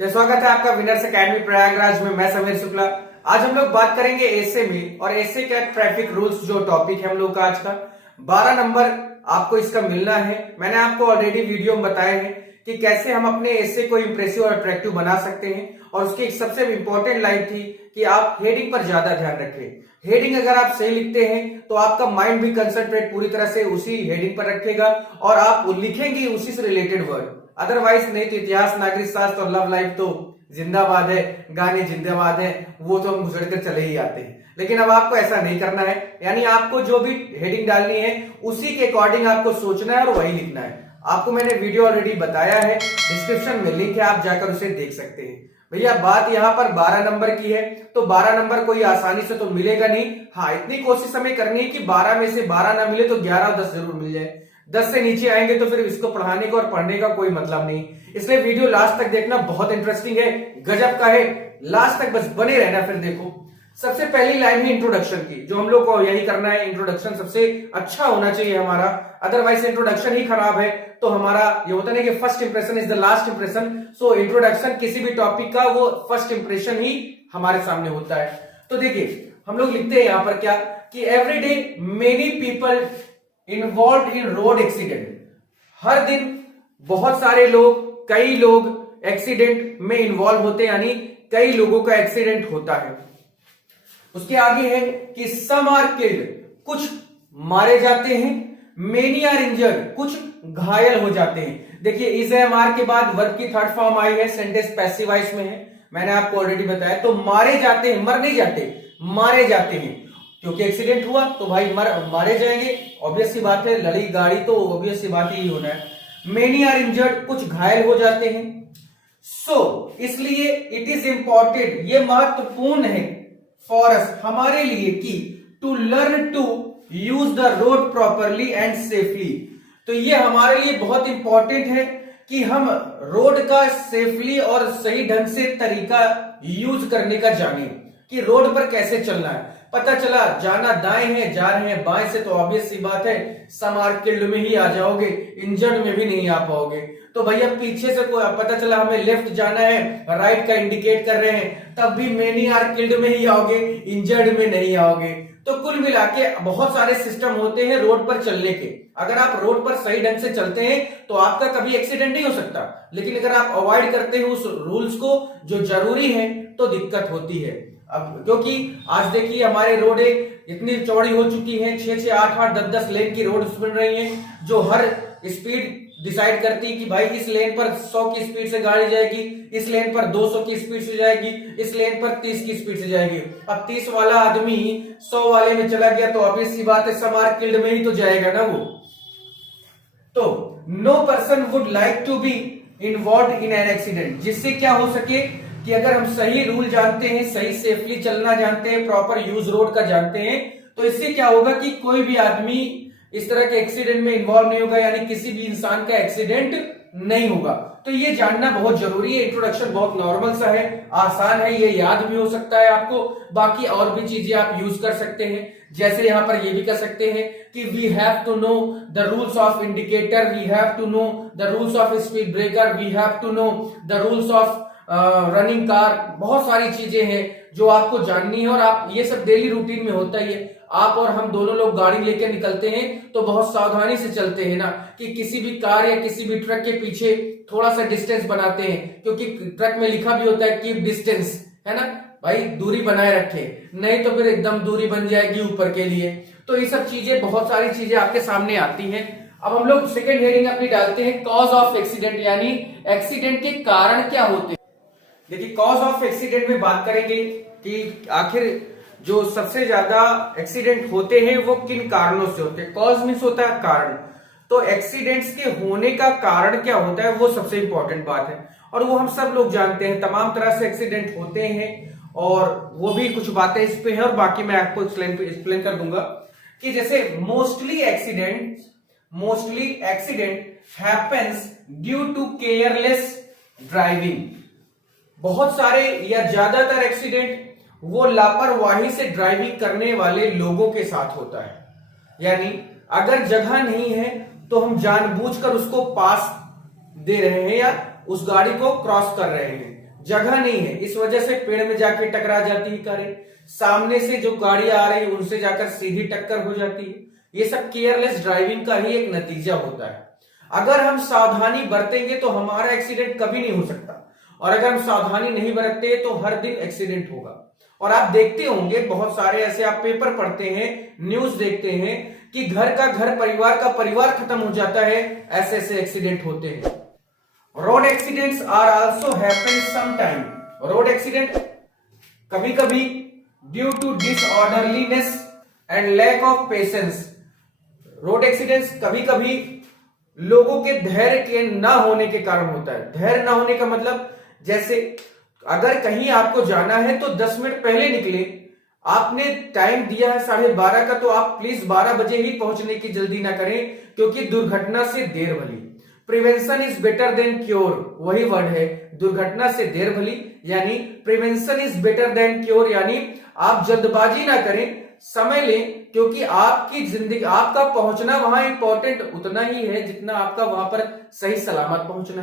तो स्वागत है आपका विनर्स एकेडमी प्रयागराज में। मैं समीर शुक्ला। आज हम लोग बात करेंगे एसए में, और एसए का ट्रैफिक रूल्स जो टॉपिक है हम लोग का आज का 12 नंबर आपको इसका मिलना है। मैंने आपको ऑलरेडी वीडियो में बताया है कि कैसे हम अपने एसए को इंप्रेसिव और अट्रैक्टिव बना सकते हैं, और उसकी एक सबसे इंपॉर्टेंट लाइन थी कि आप हेडिंग पर ज्यादा ध्यान रखें। हेडिंग अगर आप सही लिखते हैं तो आपका माइंड भी कंसंट्रेट पूरी तरह से उसी हेडिंग पर रखेगा और आप लिखेंगे उसी से रिलेटेड वर्ड। अदरवाइज नहीं तो इतिहास, नागरिक शास्त्र और लव लाइफ तो जिंदाबाद है, गाने जिंदाबाद है, वो तो हम गुजर कर चले ही आते हैं। लेकिन अब आपको ऐसा नहीं करना है, यानी आपको जो भी हेडिंग डालनी है उसी के अकॉर्डिंग आपको सोचना है और वही लिखना है। आपको मैंने वीडियो ऑलरेडी बताया है, डिस्क्रिप्शन में लिंक है, आप जाकर उसे देख सकते हैं। भैया बात यहाँ पर 12 नंबर की है, तो 12 नंबर कोई आसानी से तो मिलेगा नहीं। हाँ, इतनी कोशिश हमें करनी है कि 12 में से 12 ना मिले तो 11 और 10 जरूर मिल जाए। 10 से नीचे आएंगे तो फिर इसको पढ़ाने का और पढ़ने का कोई मतलब नहीं। इसलिए वीडियो लास्ट तक देखना, बहुत इंटरेस्टिंग है, गजब का है। लास्ट तक बस बने रहना। फिर देखो, सबसे पहली लाइन है इंट्रोडक्शन की, जो हम लोग को यही करना है। इंट्रोडक्शन सबसे अच्छा होना चाहिए हमारा, अदरवाइज इंट्रोडक्शन ही खराब है तो हमारा ये होता नहीं कि first impression is the last impression. So introduction किसी भी टॉपिक का वो फर्स्ट इंप्रेशन ही हमारे सामने होता है। तो देखिए हम लोग लिखते हैं यहां पर क्या कि every day many people involve in road accident. हर दिन बहुत सारे लोग, कई लोग एक्सीडेंट में इन्वॉल्व होते हैं, यानी कई लोगों का एक्सीडेंट होता है। उसके आगे है कि सम आर किल्ड, कुछ मारे जाते हैं, मेनी आर इंजर्ड, कुछ घायल हो जाते हैं। देखिए इस एमआर के बाद वर्ब की थर्ड फॉर्म आई है, सेंटेंस पैसिव वॉइस में है, मैंने आपको ऑलरेडी बताया। तो मारे जाते हैं, मर नहीं जाते, मारे जाते हैं, क्योंकि एक्सीडेंट हुआ तो भाई मारे जाएंगे, ऑब्वियस सी बात है, लड़ी गाड़ी तो ऑब्वियस सी बात ही होना है। मेनी आर इंजर्ड, कुछ घायल हो जाते हैं। सो इसलिए इट इज इंपॉर्टेंट, ये महत्वपूर्ण है फॉर अस, हमारे लिए, कि to learn to use the road properly and safely. तो ये हमारे लिए बहुत इंपॉर्टेंट है कि हम रोड का सेफली और सही ढंग से तरीका यूज करने का जाने, कि रोड पर कैसे चलना है। पता चला जाना दाएं है, जा रहे हैं बाएं से, तो ऑब्वियस सी बात है समार किल्ड में ही आ जाओगे, इंजर्ड में भी नहीं आ पाओगे। तो भैया पीछे से कोई पता चला हमें लेफ्ट जाना है, राइट का इंडिकेट कर रहे हैं, तब भी मेनी आर किल्ड में ही आओगे, इंजर्ड में नहीं आओगे। तो कुल मिला के बहुत सारे सिस्टम होते हैं रोड पर चलने के। अगर आप रोड पर सही ढंग से चलते हैं तो आपका कभी एक्सीडेंट नहीं हो सकता, लेकिन अगर आप अवॉइड करते हैं उस रूल्स को जो जरूरी है तो दिक्कत होती है। अब क्योंकि आज देखिए हमारे रोड इतनी चौड़ी हो चुकी हैं, 6-6, 8-8, 10-10 लेन की रोड बन रही हैं, जो हर स्पीड डिसाइड करती है कि भाई इस लेन पर 100 की स्पीड से गाड़ी जाएगी, इस लेन पर 200 की स्पीड से जाएगी, इस लेन पर 30 की स्पीड से जाएगी। अब 30 वाला आदमी 100 वाले में चला गया तो ऑब्वियस सी बात है समार किल्ड में ही तो जाएगा ना वो। तो no person would like to be involve in an accident, जिससे क्या हो सके कि अगर हम सही रूल जानते हैं, सही सेफली चलना जानते हैं, प्रॉपर यूज रोड का जानते हैं, तो इससे क्या होगा कि कोई भी आदमी इस तरह के एक्सीडेंट में इन्वॉल्व नहीं होगा, यानी किसी भी इंसान का एक्सीडेंट नहीं होगा। तो ये जानना बहुत जरूरी है। इंट्रोडक्शन बहुत नॉर्मल सा है, आसान है, ये याद भी हो सकता है आपको। बाकी और भी चीजें आप यूज कर सकते हैं, जैसे यहां पर ये भी कर सकते हैं कि we have to know the rules of indicator, we have to know the rules of speed breaker, we have to know the rules of running car. बहुत सारी चीजें हैं जो आपको जाननी है, और आप ये सब डेली रूटीन में होता ही है। आप और हम दोनों लोग गाड़ी लेकर निकलते हैं तो बहुत सावधानी से चलते हैं ना, कि किसी भी कार या किसी भी ट्रक के पीछे थोड़ा सा डिस्टेंस बनाते हैं, क्योंकि ट्रक में लिखा भी होता है कीप डिस्टेंस, है ना भाई, दूरी बनाए रखे, नहीं तो फिर एकदम दूरी बन जाएगी ऊपर के लिए। तो ये सब चीजें, बहुत सारी चीजें आपके सामने आती हैं। अब हम लोग सेकेंड हेडिंग अपनी डालते हैं कॉज ऑफ एक्सीडेंट, यानी एक्सीडेंट के कारण क्या होते हैं। देखिए कॉज ऑफ एक्सीडेंट में बात करेंगे कि आखिर जो सबसे ज्यादा एक्सीडेंट होते हैं वो किन कारणों से होते हैं। कॉज मीन्स होता है कारण, तो एक्सीडेंट्स के होने का कारण क्या होता है वो सबसे इंपॉर्टेंट बात है, और वो हम सब लोग जानते हैं। तमाम तरह से एक्सीडेंट होते हैं, और वो भी कुछ बातें इस पे हैं, और बाकी मैं आपको एक्सप्लेन कर दूंगा। कि जैसे mostly accident happens due to careless driving. बहुत सारे या ज्यादातर एक्सीडेंट वो लापरवाही से ड्राइविंग करने वाले लोगों के साथ होता है, यानी अगर जगह नहीं है तो हम जानबूझकर उसको पास दे रहे हैं या उस गाड़ी को क्रॉस कर रहे हैं, जगह नहीं है, इस वजह से पेड़ में जाके टकरा जाती है कारें, सामने से जो गाड़ी आ रही है उनसे जाकर सीधी टक्कर हो जाती है। ये सब केयरलेस ड्राइविंग का ही एक नतीजा होता है। अगर हम सावधानी बरतेंगे तो हमारा एक्सीडेंट कभी नहीं हो सकता, और अगर हम सावधानी नहीं बरतते तो हर दिन एक्सीडेंट होगा। और आप देखते होंगे बहुत सारे ऐसे, आप पेपर पढ़ते हैं, न्यूज देखते हैं कि घर का घर, परिवार का परिवार खत्म हो जाता है, ऐसे ऐसे एक्सीडेंट होते हैं। Road accidents are also happen sometime. Road accident कभी कभी due to disorderliness and lack of patience. Road accidents कभी कभी लोगों के धैर्य के ना होने के कारण होता है। धैर्य ना होने का मतलब, जैसे अगर कहीं आपको जाना है तो 10 मिनट पहले निकले, आपने टाइम दिया है 12:30 का, तो आप प्लीज 12 बजे ही पहुंचने की जल्दी ना करें, क्योंकि दुर्घटना से देर भली। Prevention is better than cure, वही वर्ड है, दुर्घटना से देर भली, यानी prevention is better than cure, यानी आप जल्दबाजी ना करें, समय लें, क्योंकि आपकी जिंदगी, आपका पहुंचना वहां इंपॉर्टेंट उतना ही है जितना आपका वहां पर सही सलामत पहुंचना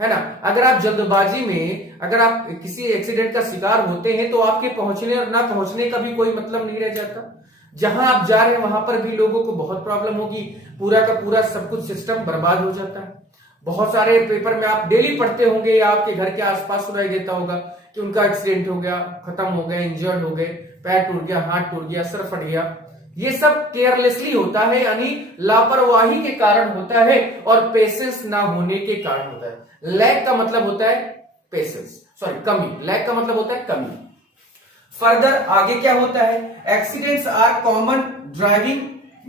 है ना। अगर आप जल्दबाजी में, अगर आप किसी एक्सीडेंट का शिकार होते हैं तो आपके पहुंचने और ना पहुंचने का भी कोई मतलब नहीं रह जाता। जहां आप जा रहे हैं वहां पर भी लोगों को बहुत प्रॉब्लम होगी, पूरा का पूरा सब कुछ सिस्टम बर्बाद हो जाता है। बहुत सारे पेपर में आप डेली पढ़ते होंगे या आपके घर के आसपास सुनाई देता होगा कि उनका एक्सीडेंट हो गया, खत्म हो गए, इंजर्ड हो गए, पैर टूट गया, हाथ टूट गया, सर फट गया। ये सब केयरलेसली होता है, यानी लापरवाही के कारण होता है और पेशेंस ना होने के कारण होता है। लैक का मतलब होता है पेशेंस, सॉरी कमी, लैक का मतलब होता है कमी। फर्दर आगे क्या होता है, accidents are common driving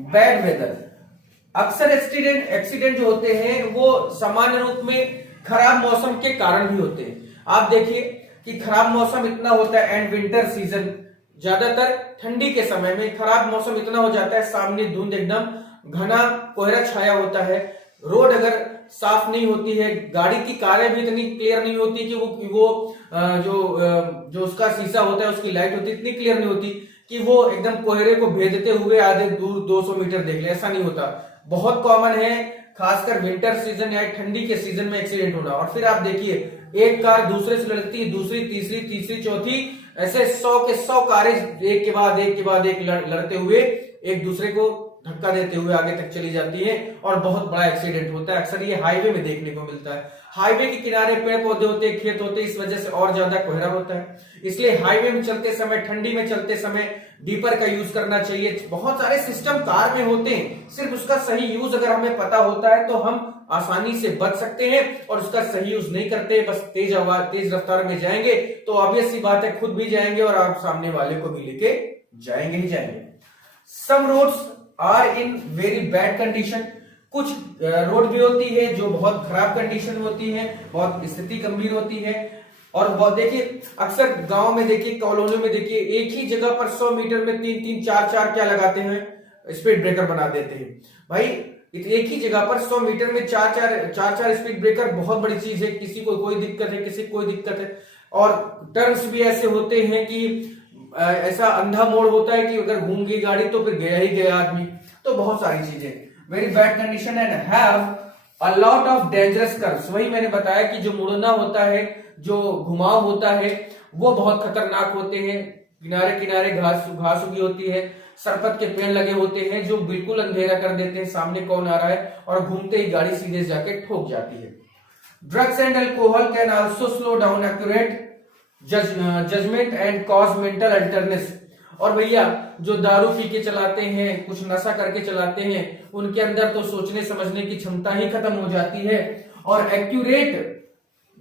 bad weather. अक्सर एक्सीडेंट जो होते हैं वो सामान्य रूप में खराब मौसम के कारण ही होते हैं। आप देखिए कि खराब मौसम इतना होता है, एंड विंटर सीजन, ज्यादातर ठंडी के समय में खराब मौसम इतना हो जाता है, सामने धुंध, एकदम घना कोहरा छाया होता है, रोड अगर साफ नहीं होती है, गाड़ी की कारें भी इतनी क्लियर नहीं होती कि वो जो उसका शीशा होता है, उसकी लाइट होती है, इतनी क्लियर नहीं होती कि वो एकदम कोहरे को भेदते हुए आधे दूर 200 मीटर देख ले, ऐसा नहीं होता। बहुत कॉमन है खासकर विंटर सीजन या ठंडी के सीजन में एक्सीडेंट होना। और फिर आप देखिए, एक कार दूसरे से लड़ती है, दूसरी, तीसरी, चौथी, ऐसे 100 के 100 कारें एक के बाद एक लड़ते हुए एक दूसरे को धक्का देते हुए आगे तक चली जाती है और बहुत बड़ा एक्सीडेंट होता है। अक्सर ये हाईवे में देखने को मिलता है। हाईवे के किनारे पेड़ पौधे होते हैं, खेत होते हैं, इस वजह से और ज्यादा कोहरा होता है। इसलिए हाईवे में चलते समय, ठंडी में चलते समय डीपर का यूज करना चाहिए। बहुत सारे सिस्टम कार में होते हैं, सिर्फ उसका सही यूज अगर हमें पता होता है तो हम आसानी से बच सकते हैं, और उसका सही यूज नहीं करते, बस तेज रफ्तार में जाएंगे तो ऑब्वियस सी बात है खुद भी जाएंगे और आप सामने वाले को भी लेके जाएंगे ही जाएंगे। Some roads are in very bad condition. कुछ रोड भी होती है जो बहुत खराब कंडीशन होती है, बहुत स्थिति गंभीर होती है। और बहुत देखिए, अक्सर गांव में देखिए, कॉलोनियों में देखिए, एक ही जगह पर 100 मीटर में 3-3, 4-4 क्या लगाते हैं, स्पीड ब्रेकर बना देते हैं। भाई एक ही जगह पर 100 मीटर में 4-4 स्पीड ब्रेकर बहुत बड़ी चीज है। किसी को कोई दिक्कत है, किसी को कोई दिक्कत है। और टर्न्स भी ऐसे होते हैं कि ऐसा अंधा मोड़ होता है कि अगर घूम गई गाड़ी तो फिर गया ही गया आदमी। तो बहुत सारी चीजें, very bad condition and have a lot of dangerous curves. वही मैंने बताया कि जो मुड़ना होता है, जो घुमाव होता है, वो बहुत खतरनाक होते हैं। किनारे किनारे घास उगी होती है, सरपत के पेड़ लगे होते हैं जो बिल्कुल अंधेरा कर देते हैं, सामने कौन आ रहा है, और घूमते ही गाड़ी सीधे जाके ठोक जाती है। Drugs and alcohol can also slow down accurate judgement and cause mental alertness. और भैया जो दारू पी के चलाते हैं, कुछ नशा करके चलाते हैं, उनके अंदर तो सोचने समझने की क्षमता ही खत्म हो जाती है, और एक्यूरेट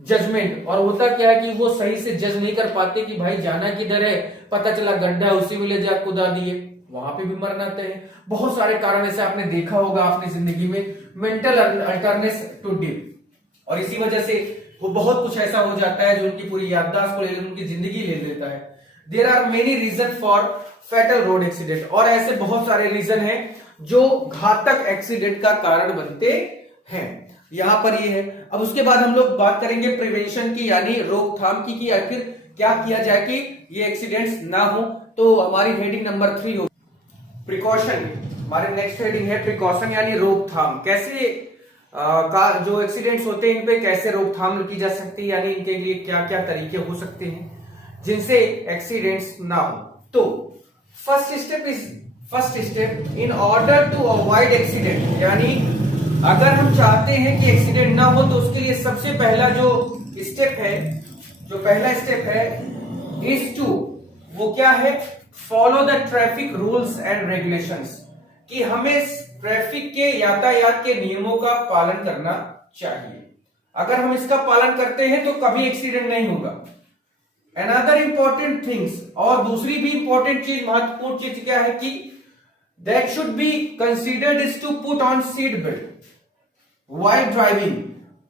जजमेंट, और होता क्या है कि वो सही से जज नहीं कर पाते कि भाई जाना किधर है, पता चला गड्ढा उसी में ले जा कुदा दिए, वहां पे भी मर जाते हैं। बहुत सारे कारण ऐसे आपने देखा होगा अपनी जिंदगी में, मेंटल अल्टरनेस टू डीप। और इसी वजह से वो बहुत कुछ ऐसा हो जाता है जो उनकी पूरी याददाश्त को ले, उनकी जिंदगी ले लेता है। There are many reason for fatal road accident. और ऐसे बहुत सारे रीजन हैं जो घातक एक्सीडेंट का कारण बनते हैं। यहां पर ये है। अब उसके बाद हम लोग बात करेंगे प्रिवेंशन की, यानी रोकथाम की, कि आखिर क्या किया जाए कि ये एक्सीडेंट्स ना हो। तो हमारी हेडिंग नंबर 3 होगी प्रिकॉशन। हमारे नेक्स्ट हेडिंग है प्रिकॉशन, यानी रोकथाम। कैसे का जो एक्सीडेंट्स होते हैं इन पे कैसे रोकथाम की जा सकती है, यानी इनके लिए क्या क्या तरीके हो सकते हैं जिनसे एक्सीडेंट्स ना हो। तो first step in order to avoid accident, यानी अगर हम चाहते हैं कि एक्सीडेंट ना हो तो उसके लिए सबसे पहला जो पहला स्टेप है इज टू, वो क्या है, follow the traffic rules and regulations, कि हमें ट्रैफिक के यातायात के नियमों का पालन करना चाहिए। अगर हम इसका पालन करते हैं तो कभी एक्सीडेंट नहीं होगा। अनदर इंपॉर्टेंट थिंग्स, और दूसरी भी इंपॉर्टेंट चीज, महत्वपूर्ण चीज क्या है कि that should be considered is to put on seat belt while driving.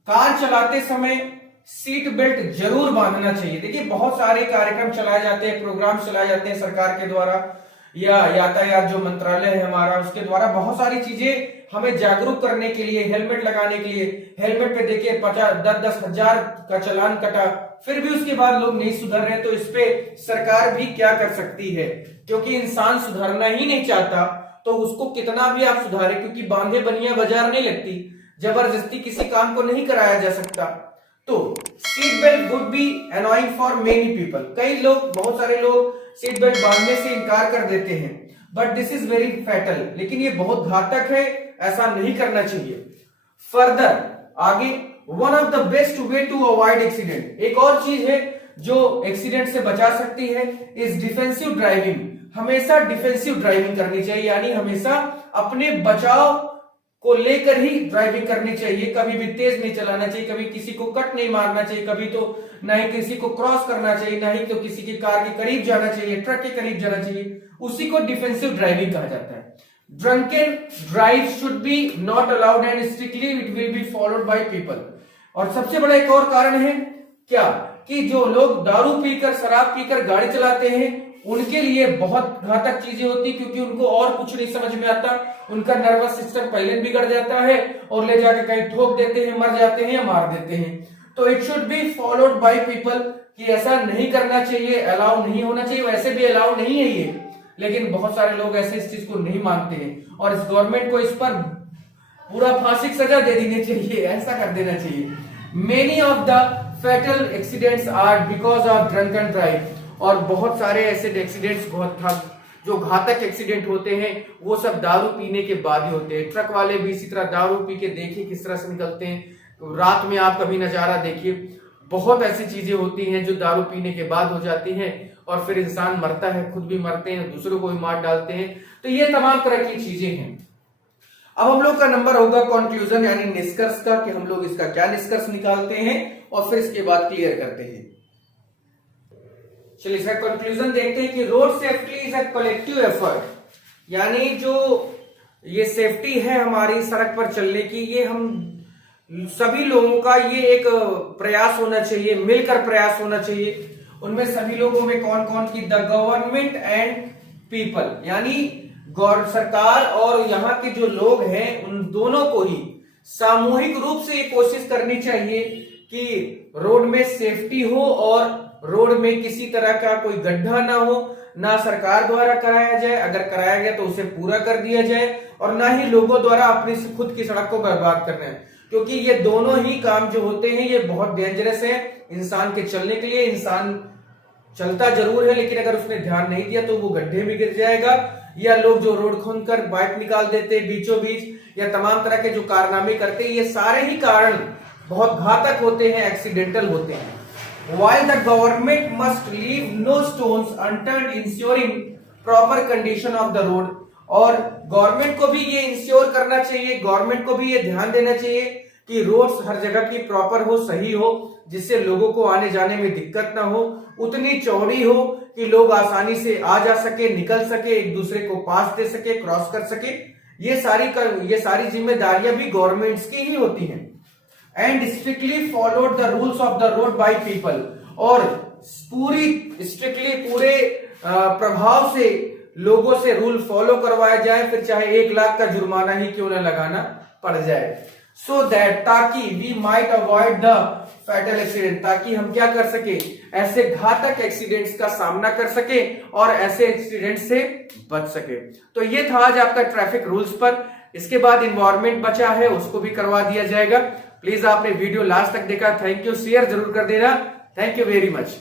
Car चलाते समय सीट बेल्ट जरूर बांधना चाहिए। देखिए बहुत सारे कार्यक्रम चलाए जाते हैं, प्रोग्राम चलाए जाते हैं सरकार के द्वारा या यातायात जो मंत्रालय है हमारा उसके द्वारा, बहुत सारी चीजें हमें जागरूक करने के लिए, हेलमेट लगाने के लिए। हेलमेट पे देखिए 50-10 हजार का चालान कटा, फिर भी उसके बाद लोग नहीं सुधर रहे। तो इस पे सरकार भी क्या कर सकती है, क्योंकि इंसान सुधरना ही नहीं चाहता तो उसको कितना भी आप सुधारे, क्योंकि बांधे बनिया बाजार नहीं लगती, जबरदस्ती किसी काम को नहीं कराया जा सकता। तो seat belt would be annoying for many people. कई लोग, बहुत सारे लोग सीट बेल्ट बांधने से इनकार कर देते हैं, but this is very fatal, लेकिन ये बहुत घातक है, ऐसा नहीं करना चाहिए। फर्दर आगे, one of the best way to avoid accident, एक और चीज है जो एक्सीडेंट से बचा सकती है, इज डिफेंसिव ड्राइविंग। हमेशा डिफेंसिव ड्राइविंग करनी चाहिए, यानी हमेशा अपने बचाव को लेकर ही ड्राइविंग करनी चाहिए। कभी भी तेज नहीं चलाना चाहिए, कभी किसी को कट नहीं मारना चाहिए, कभी तो ना ही किसी को क्रॉस करना चाहिए, ना ही तो किसी की कार के करीब जाना चाहिए, ट्रक के करीब जाना चाहिए। उसी को डिफेंसिव ड्राइविंग कहा जाता है। Drunken drive should be not allowed and strictly it will be followed by people. और सबसे बड़ा एक और कारण है क्या, कि जो लोग दारू पीकर, शराब पीकर गाड़ी चलाते हैं उनके लिए बहुत घातक चीजें होती, क्योंकि उनको और कुछ नहीं समझ में आता, उनका नर्वस सिस्टम पहले बिगड़ जाता है और ले जाके कहीं ठोक देते हैं, मर जाते हैं या मार देते हैं। तो it should be followed by people, कि ऐसा नहीं करना चाहिए, अलाउ नहीं होना चाहिए। वैसे भी अलाउ नहीं है ये, लेकिन बहुत सारे लोग ऐसे इस चीज को नहीं मानते हैं और इस गवर्नमेंट को इस पर पूरा फांसी की सजा दे देनी चाहिए, ऐसा कर देना चाहिए। Many of the fatal accidents are because of drunken drive, और बहुत सारे ऐसे एक्सीडेंट्स, जो घातक एक्सीडेंट होते हैं वो सब दारू पीने के बाद ही होते हैं। ट्रक वाले भी इसी तरह दारू पी के देखिए किस तरह से निकलते हैं। तो रात में आप कभी नजारा देखिए, बहुत ऐसी चीजें होती हैं जो दारू पीने के बाद हो जाती हैं और फिर इंसान मरता है, खुद भी मरते हैं, दूसरों को भी मार डालते हैं। तो ये तमाम तरह की चीजें हैं। अब हम लोग का नंबर होगा कंक्लूजन, यानी निष्कर्ष का, कि हम लोग इसका क्या निष्कर्ष निकालते हैं और फिर इसके बाद क्लियर करते हैं। चलिए इसका कंक्लूजन देखते हैं कि road safety is a collective effort, यानी जो ये सेफ्टी है हमारी सड़क पर चलने की, ये हम सभी लोगों का ये एक प्रयास होना चाहिए, मिलकर प्रयास होना चाहिए। उनमें सभी लोगों में कौन कौन की, द गवर्नमेंट एंड पीपल, यानी सरकार और यहाँ के जो लोग हैं उन दोनों को ही सामूहिक रूप से ये कोशिश करनी चाहिए कि रोड में सेफ्टी हो और रोड में किसी तरह का कोई गड्ढा ना हो, ना सरकार द्वारा कराया जाए, अगर कराया गया तो उसे पूरा कर दिया जाए, और ना ही लोगों द्वारा अपनी खुद की सड़क को बर्बाद करना है, क्योंकि ये दोनों ही काम जो होते हैं ये बहुत डेंजरस है इंसान के चलने के लिए। इंसान चलता जरूर है, लेकिन अगर उसने ध्यान नहीं दिया तो वो गड्ढे में गिर जाएगा, या लोग जो रोड खोदकर बाइक निकाल देते बीचों बीच, या तमाम तरह के जो कारनामे करते हैं, ये सारे ही कारण बहुत घातक होते हैं, एक्सीडेंटल होते हैं। While the government must leave no stones unturned ensuring proper condition of the road, और गवर्नमेंट को भी ये इंश्योर करना चाहिए, गवर्नमेंट को भी ये ध्यान देना चाहिए कि रोड्स हर जगह की प्रॉपर हो, सही हो, जिससे लोगों को आने जाने में दिक्कत ना हो, उतनी चौड़ी हो कि लोग आसानी से आ जा सके, निकल सके, एक दूसरे को पास दे सके, क्रॉस कर सके। ये सारी जिम्मेदारियां भी गवर्नमेंट्स की ही होती हैं। And strictly followed the rules of the road by people, और पूरी स्ट्रिक्टली, पूरे प्रभाव से लोगों से रूल फॉलो करवाया जाए, फिर चाहे 1 लाख का जुर्माना ही क्यों ना लगाना पड़ जाए, सो दैट, ताकि we might avoid the fatal accident, ताकि हम क्या कर सके, ऐसे घातक एक्सीडेंट्स का सामना कर सके और ऐसे एक्सीडेंट से बच सके। तो ये था आज आपका ट्रैफिक रूल्स पर। इसके बाद इन्वायरमेंट बचा है उसको भी करवा दिया जाएगा। प्लीज आपने वीडियो लास्ट तक देखा, थैंक यू, शेयर जरूर कर देना। Thank you very much.